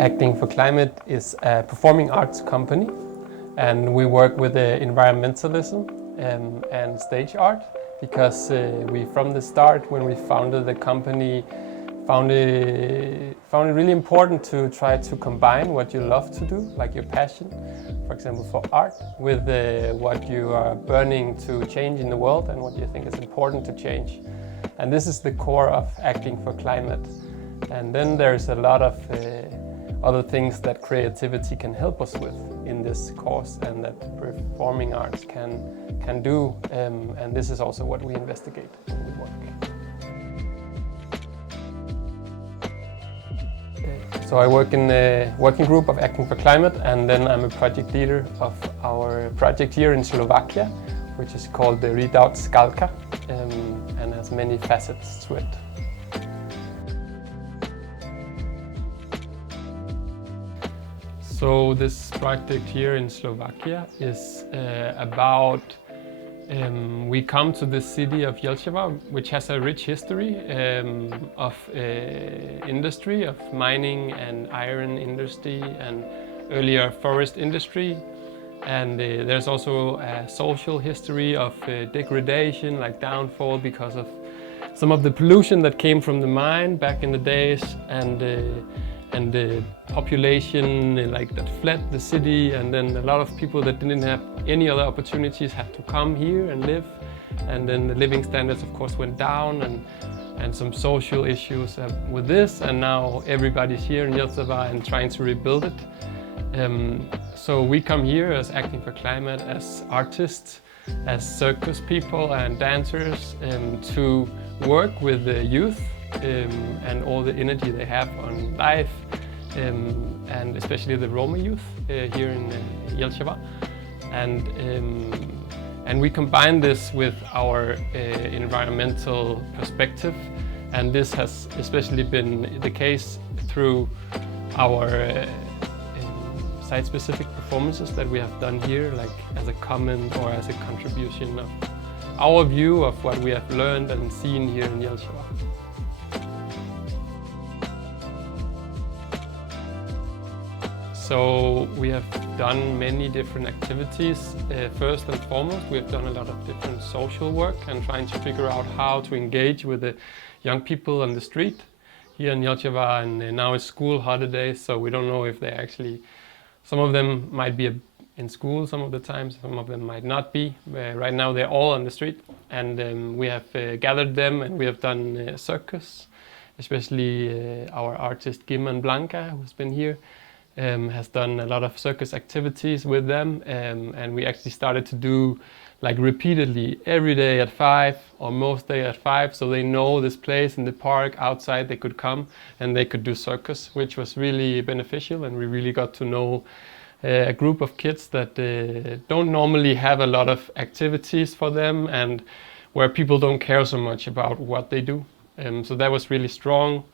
Acting for Climate is a performing arts company, and we work with environmentalism and stage art because we, from the start, when we founded the company, found it really important to try to combine what you love to do, like your passion, for example, for art, with what you are burning to change in the world and what you think is important to change. And this is the core of Acting for Climate. And then there's a lot of other things that creativity can help us with in this course and that performing arts can do. And this is also what we investigate when we work. So I work in the working group of Acting for Climate, and then I'm a project leader of our project here in Slovakia, which is called the Redoubt Skalka, and has many facets to it. So this project here in Slovakia is about we come to the city of Jelšave, which has a rich history of industry, of mining and iron industry, and earlier forest industry. And there's also a social history of degradation, like downfall, because of some of the pollution that came from the mine back in the days, and the population that fled the city, and then a lot of people that didn't have any other opportunities had to come here and live, and then the living standards of course went down, and some social issues with this, and now everybody's here in Jelšave and trying to rebuild it. So we come here as Acting for Climate, as artists, as circus people and dancers, to work with the youth and all the energy they have on life, and especially the Roma youth here in Jelšave. And we combine this with our environmental perspective, and this has especially been the case through our site-specific performances that we have done here, like as a comment or as a contribution of our view of what we have learned and seen here in Jelšave. So we have done many different activities. First and foremost, we have done a lot of different social work and trying to figure out how to engage with the young people on the street here in Jelšave. And now it's school holidays, so we don't know if they actually, some of them might be in school some of the time, some of them might not be. Right now they're all on the street, and we have gathered them, and we have done circus, especially our artist Gim and Blanca, who's been here. Has done a lot of circus activities with them, and we actually started to do repeatedly every day at 5 or most day at 5, so they know this place in the park outside. They could come and they could do circus, which was really beneficial, and we really got to know a group of kids that don't normally have a lot of activities for them, and where people don't care so much about what they do. So that was really strong.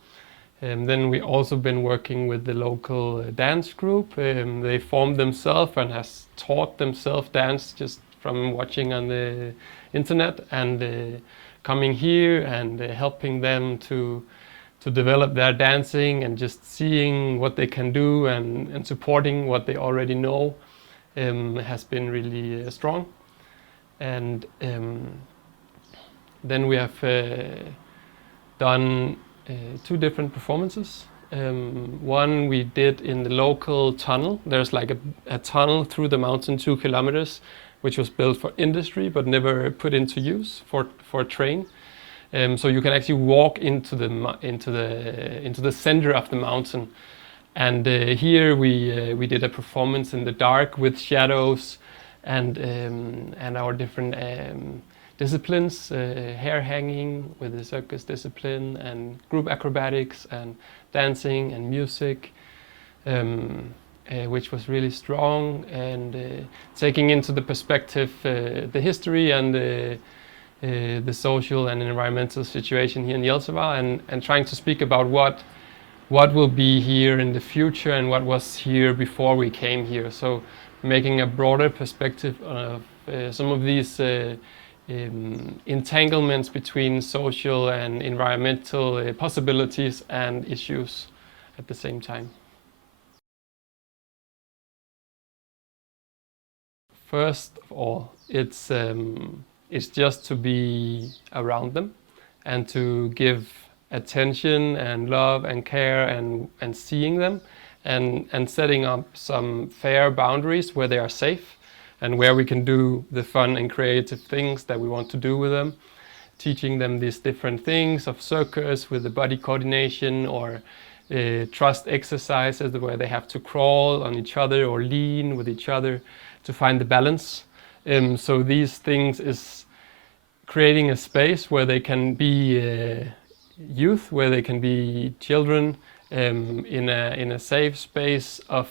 Then we also been working with the local dance group. They formed themselves and has taught themselves dance just from watching on the internet, and coming here and helping them to develop their dancing and just seeing what they can do and supporting what they already know has been really strong. And then we have done 2 different performances. One we did in the local tunnel. There's a tunnel through the mountain, 2 kilometers, which was built for industry but never put into use for a train. So you can actually walk into the center of the mountain. And here we did a performance in the dark with shadows and our different disciplines, hair hanging with the circus discipline, and group acrobatics, and dancing and music, which was really strong, and taking into the perspective the history and the social and environmental situation here in Jelšave, and trying to speak about what will be here in the future and what was here before we came here. So making a broader perspective of some of these entanglements between social and environmental possibilities and issues at the same time. first of all, it's just to be around them and to give attention and love and care and seeing them and setting up some fair boundaries where they are safe and where we can do the fun and creative things that we want to do with them. Teaching them these different things of circus with the body coordination or trust exercises where they have to crawl on each other or lean with each other to find the balance. So these things is creating a space where they can be youth, where they can be children in a safe space of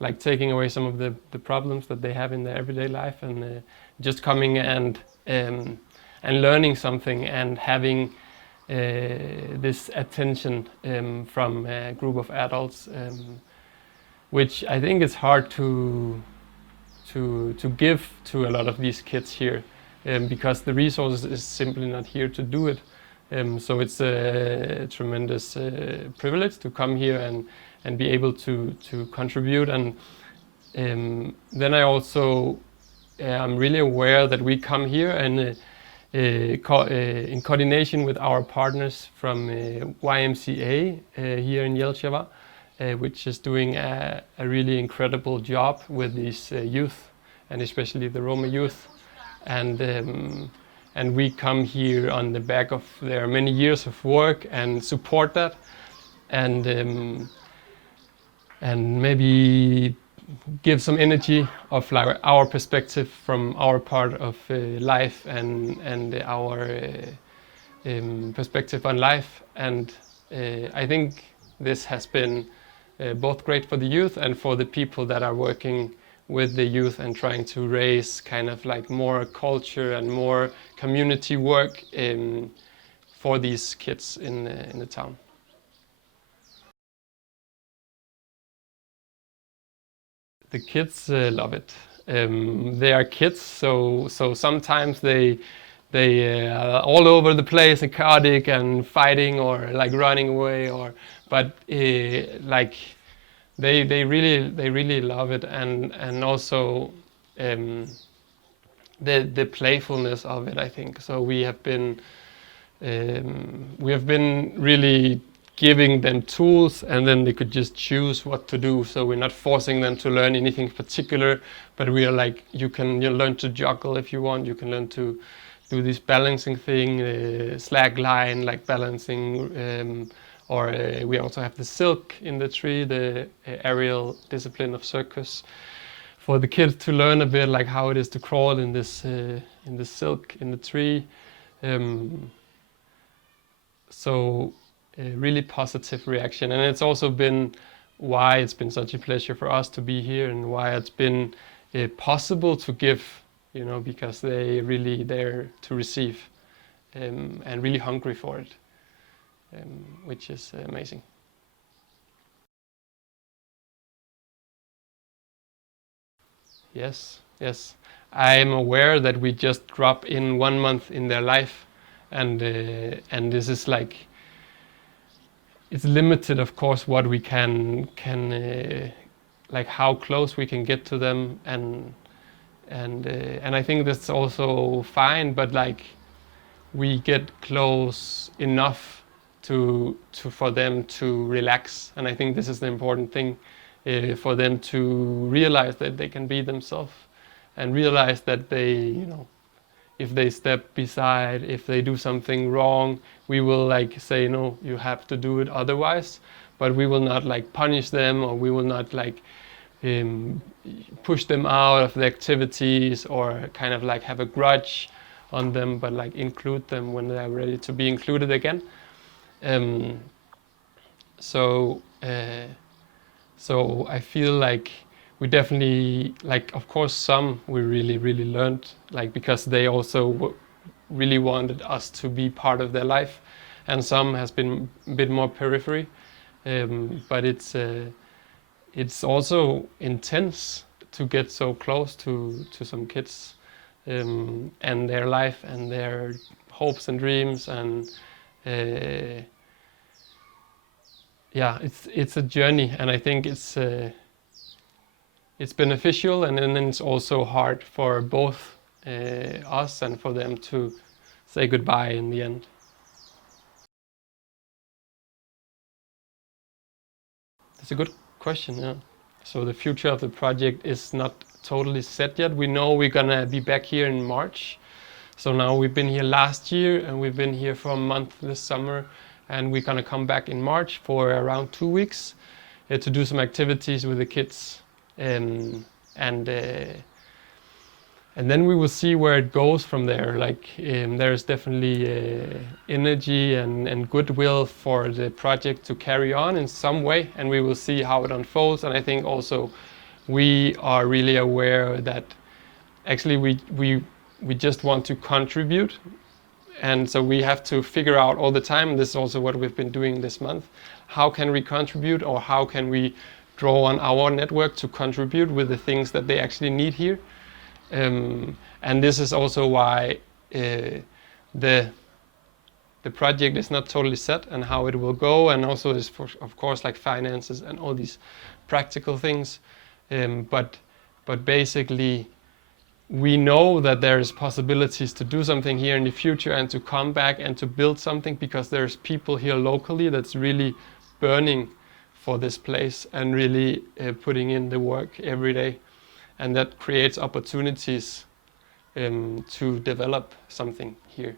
like taking away some of the problems that they have in their everyday life and just coming and learning something and having this attention from a group of adults, which I think is hard to give to a lot of these kids here, because the resources is simply not here to do it. So it's a tremendous privilege to come here and be able to contribute. And then I also am really aware that we come here and in coordination with our partners from YMCA here in Jelšave, which is doing a really incredible job with these youth, and especially the Roma youth. And we come here on the back of their many years of work and support that, and maybe give some energy of like our perspective from our part of life and our perspective on life. And I think this has been both great for the youth and for the people that are working with the youth and trying to raise kind of like more culture and more community work for these kids in the town. The kids love it. They are kids, so sometimes they are all over the place and chaotic and fighting or like running away, but like they really love it, and also the playfulness of it, I think. So we have been really giving them tools, and then they could just choose what to do. So we're not forcing them to learn anything particular, but we are like, you learn to juggle if you want. You can learn to do this balancing thing, slack line, like balancing, or we also have the silk in the tree, the aerial discipline of circus, for the kids to learn a bit like how it is to crawl in this silk in the tree. So a really positive reaction, and it's also been why it's been such a pleasure for us to be here, and why it's been possible to give, because they really there to receive, and really hungry for it, which is amazing. Yes, I'm aware that we just drop in 1 month in their life, and this is like, it's limited, of course, what we can like how close we can get to them, and I think that's also fine. But like, we get close enough for them to relax, and I think this is the important thing, for them to realize that they can be themselves, and realize that they, if they step beside, if they do something wrong, we will like say, no, you have to do it otherwise, but we will not like punish them, or we will not like push them out of the activities, or kind of like have a grudge on them, but like include them when they're ready to be included again. So I feel like we definitely, like, of course, some we really learned, like, because they also really wanted us to be part of their life, and some has been a bit more periphery, but it's also intense to get so close to some kids, and their life and their hopes and dreams, and yeah, it's a journey, and I think it's it's beneficial, and then it's also hard for both us and for them to say goodbye in the end. It's a good question, yeah. So the future of the project is not totally set yet. We know we're gonna be back here in March. So now we've been here last year and we've been here for a month this summer, and we're gonna come back in March for around 2 weeks to do some activities with the kids. And then we will see where it goes from there. Like there's definitely energy and goodwill for the project to carry on in some way, and we will see how it unfolds. And I think also we are really aware that actually we just want to contribute, and so we have to figure out all the time, and this is also what we've been doing this month, how can we contribute, or how can we draw on our network to contribute with the things that they actually need here. And this is also why the project is not totally set and how it will go, and also is of course like finances and all these practical things. But basically we know that there's possibilities to do something here in the future and to come back and to build something, because there's people here locally that's really burning for this place and really putting in the work every day. And that creates opportunities to develop something here.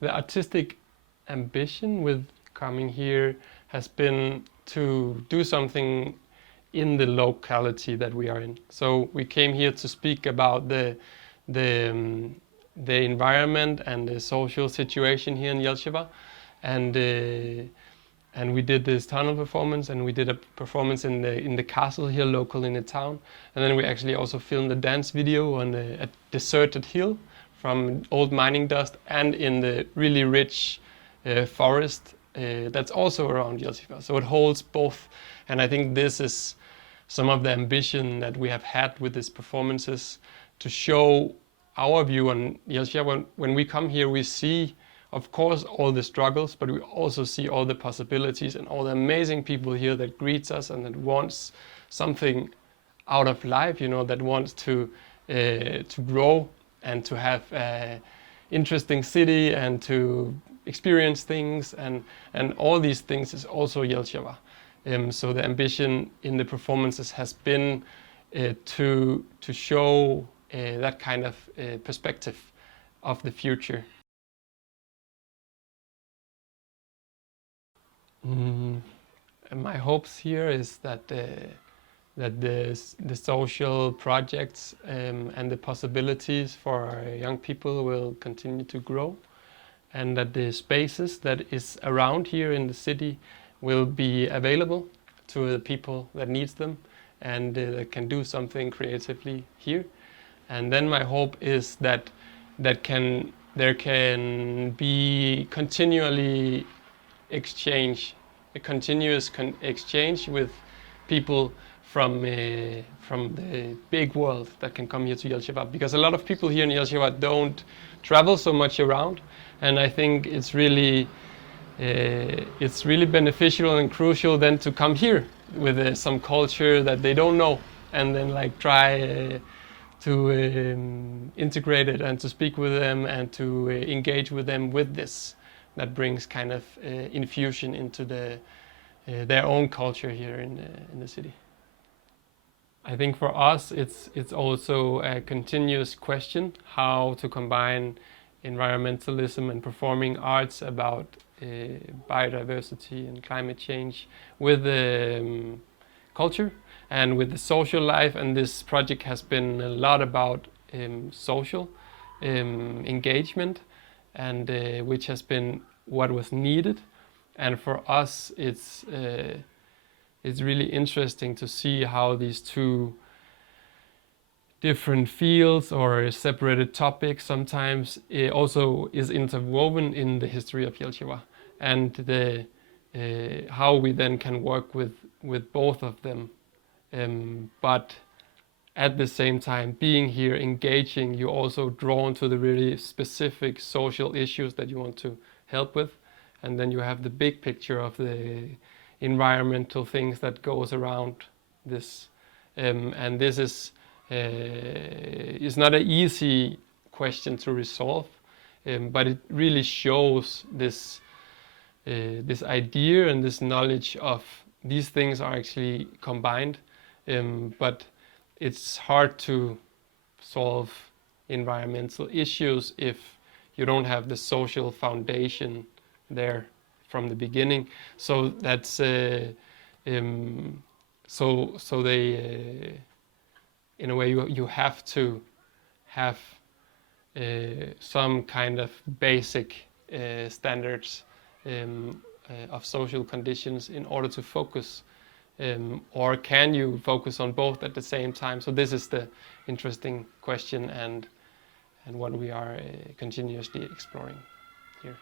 The artistic ambition with coming here has been to do something in the locality that we are in. So we came here to speak about the environment and the social situation here in Jelšave, and we did this tunnel performance, and we did a performance in the castle here local in the town, and then we actually also filmed a dance video on a deserted hill from old mining dust, and in the really rich forest that's also around Jelšave. So it holds both, and I think this is some of the ambition that we have had with these performances, to show our view on Jelšave. When we come here, we see, of course, all the struggles, but we also see all the possibilities and all the amazing people here that greets us and that wants something out of life, you know, that wants to grow and to have an interesting city and to experience things, and all these things is also Jelšave. So the ambition in the performances has been to show that kind of perspective of the future. My hopes here is that the social projects and the possibilities for our young people will continue to grow, and that the spaces that is around here in the city will be available to the people that needs them and that can do something creatively here. And then my hope is that there can be continually a continuous exchange with people from the big world that can come here to Jelšave, because a lot of people here in Jelšave don't travel so much around, and I think it's really beneficial and crucial then to come here with some culture that they don't know, and then like try to integrate it and to speak with them and to engage with them with this. That brings kind of infusion into their own culture here in the city. I think for us it's also a continuous question how to combine environmentalism and performing arts about biodiversity and climate change with culture and with the social life. And this project has been a lot about social engagement, and which has been what was needed. And for us it's really interesting to see how these two different fields or separated topics sometimes also is interwoven in the history of Jelšave, and how we then can work with both of them, but at the same time being here engaging, you're also drawn to the really specific social issues that you want to help with, and then you have the big picture of the environmental things that goes around this, and this is not an easy question to resolve, but it really shows this idea and this knowledge of these things are actually combined, but it's hard to solve environmental issues if you don't have the social foundation there from the beginning. So that's so they in a way you have to have some kind of basic standards of social conditions in order to focus, or can you focus on both at the same time? So this is the interesting question and what we are continuously exploring here.